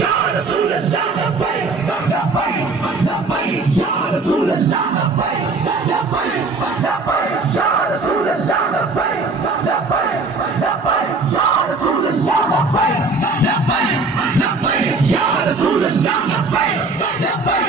या रसूल अल्लाह लब्बैक लब्बैक लब्बैक या रसूल अल्लाह लब्बैक लब्बैक लब्बैक या रसूल अल्लाह लब्बैक लब्बैक लब्बैक या रसूल अल्लाह लब्बैक लब्बैक लब्बैक या रसूल अल्लाह लब्बैक लब्बैक